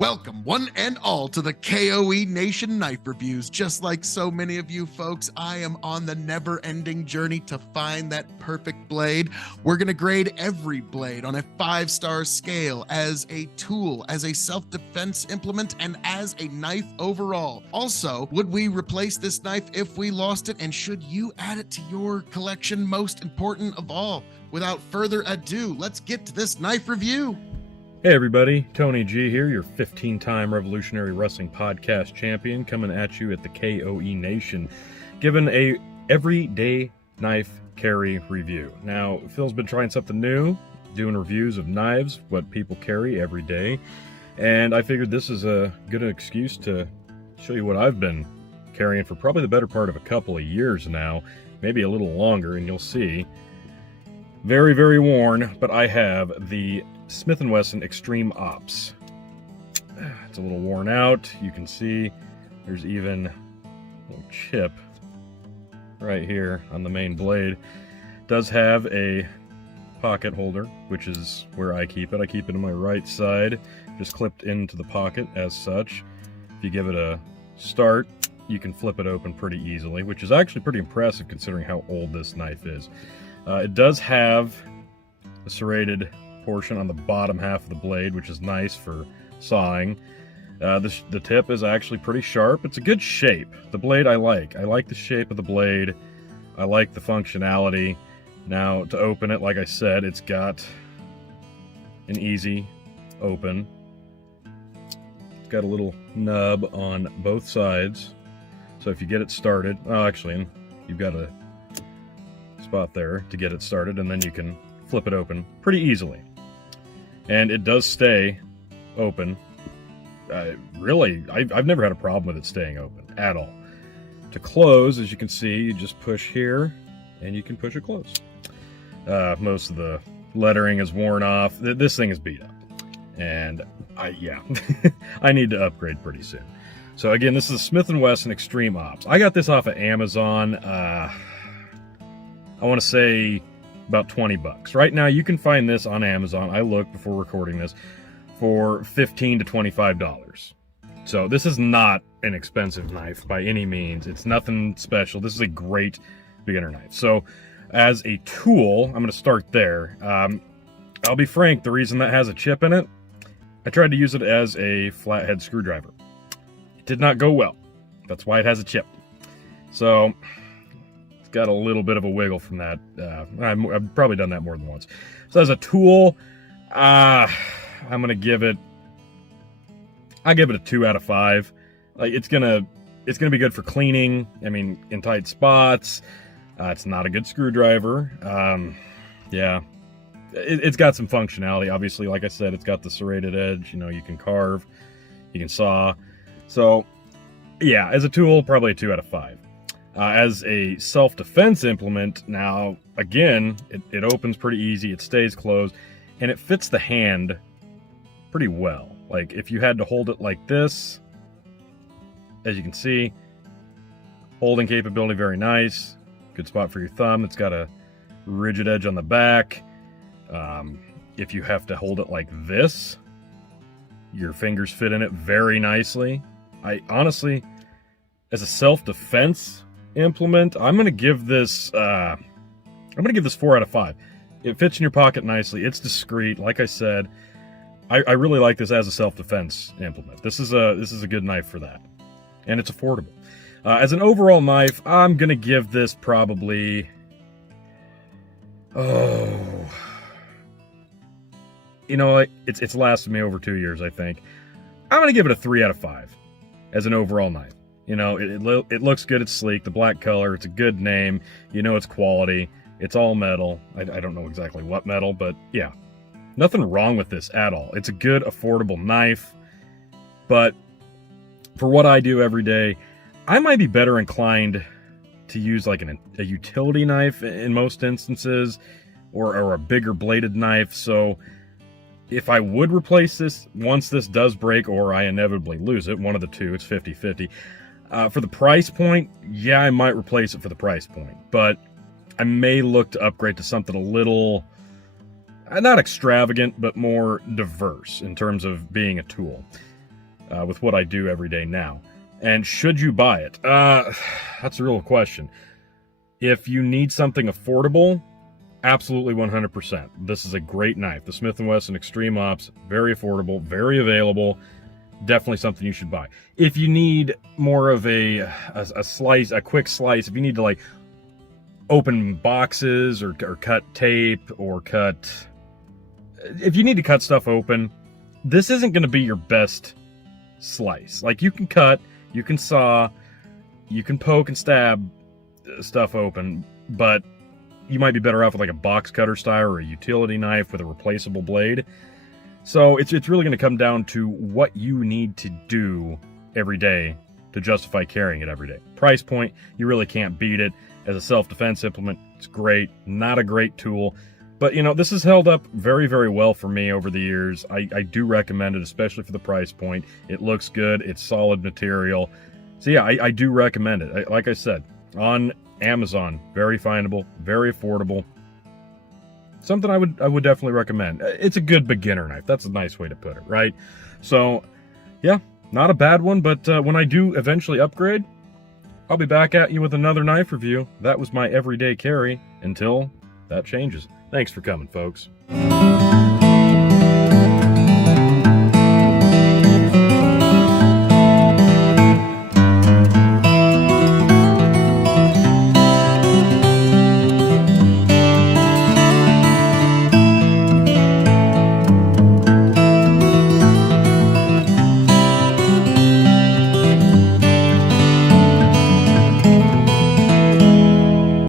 Welcome, one and all, to the K.O.E. Nation Knife Reviews. Just like so many of you folks, I am on the never-ending journey to find that perfect blade. We're going to grade every blade on a 5-star scale as a tool, as a self-defense implement, and as a knife overall. Also, would we replace this knife if we lost it, and should you add it to your collection? Most important of all, without further ado, let's get to this knife review. Hey everybody, Tony G here, your 15-time Revolutionary Wrestling Podcast champion, coming at you at the K.O.E. Nation, giving a everyday knife carry review. Now, Phil's been trying something new, doing reviews of knives, what people carry every day, and I figured this is a good excuse to show you what I've been carrying for probably the better part of a couple of years now, maybe a little longer, and you'll see. Very, very worn, but I have the Smith and Wesson Extreme Ops. It's a little worn out. You can see there's even a little chip right here on the main blade. It does have a pocket holder, which is where I keep it. I keep it on my right side, just clipped into the pocket as such. If you give it a start, you can flip it open pretty easily, which is actually pretty impressive considering how old this knife is. It does have a serrated portion on the bottom half of the blade, which is nice for sawing. The tip is actually pretty sharp. It's a good shape. The blade I like. I like the shape of the blade. I like the functionality. Now, to open it, like I said, it's got an easy open. It's got a little nub on both sides. So if you get it started, oh, actually, you've got a spot there to get it started, and then you can flip it open pretty easily. And it does stay open. Really, I've never had a problem with it staying open at all. To close, as you can see, you just push here, and you can push it closed. Most of the lettering is worn off. This thing is beat up. And, I need to upgrade pretty soon. So again, this is Smith and Wesson Extreme Ops. I got this off of Amazon, I want to say about 20 bucks. Right now, you can find this on Amazon. I looked before recording this for $15 to $25. So this is not an expensive knife by any means. It's nothing special. This is a great beginner knife. So as a tool, I'm going to start there. I'll be frank, the reason that has a chip in it, I tried to use it as a flathead screwdriver. It did not go well. That's why it has a chip. So got a little bit of a wiggle from that. I've probably done that more than once. So as a tool, I'm gonna give it. I give it a 2 out of 5. Like it's gonna be good for cleaning. I mean, in tight spots. It's not a good screwdriver. Yeah, it's got some functionality. Obviously, like I said, it's got the serrated edge. You know, you can carve, you can saw. So, yeah, as a tool, probably a 2 out of 5. As a self-defense implement, now, again, it opens pretty easy, it stays closed, and it fits the hand pretty well. Like, if you had to hold it like this, as you can see, holding capability very nice, good spot for your thumb. It's got a rigid edge on the back. If you have to hold it like this, your fingers fit in it very nicely. I honestly, as a self-defense implement, I'm gonna give this 4 out of 5. It fits in your pocket nicely. It's discreet. Like I said, I really like this as a self-defense implement. This is a good knife for that, and it's affordable. As an overall knife, I'm gonna give this probably it's lasted me over 2 years, I think. I'm gonna give it a 3 out of 5 as an overall knife. You know, it looks good, it's sleek, the black color, it's a good name, you know it's quality, it's all metal. I don't know exactly what metal, but yeah. Nothing wrong with this at all. It's a good, affordable knife, but for what I do every day, I might be better inclined to use like a utility knife in most instances, or a bigger bladed knife. So if I would replace this, once this does break or I inevitably lose it, one of the two, it's 50-50. For the price point, yeah, I might replace it for the price point, but I may look to upgrade to something a little, not extravagant, but more diverse in terms of being a tool. with what I do every day now. And should you buy it? That's a real question. If you need something affordable, absolutely 100%. This is a great knife. The Smith and Wesson Extreme Ops, very affordable, very available. Definitely something you should buy. If you need more of a slice, a quick slice, if you need to like open boxes or cut tape or if you need to cut stuff open, this isn't going to be your best slice. Like, you can cut, you can saw, you can poke and stab stuff open, but you might be better off with like a box cutter style or a utility knife with a replaceable blade. So it's really going to come down to what you need to do every day to justify carrying it every day. Price point, you really can't beat it. As a self-defense implement, it's great. Not a great tool, but you know, this has held up very, very well for me over the years. I do recommend it, especially for the price point. It looks good. It's solid material. So yeah, I do recommend it. Like I said, on Amazon, very findable, very affordable. Something I would definitely recommend. It's a good beginner knife. That's a nice way to put it, right? So yeah, not a bad one, but when I do eventually upgrade, I'll be back at you with another knife review. That was my everyday carry until that changes. Thanks for coming, folks.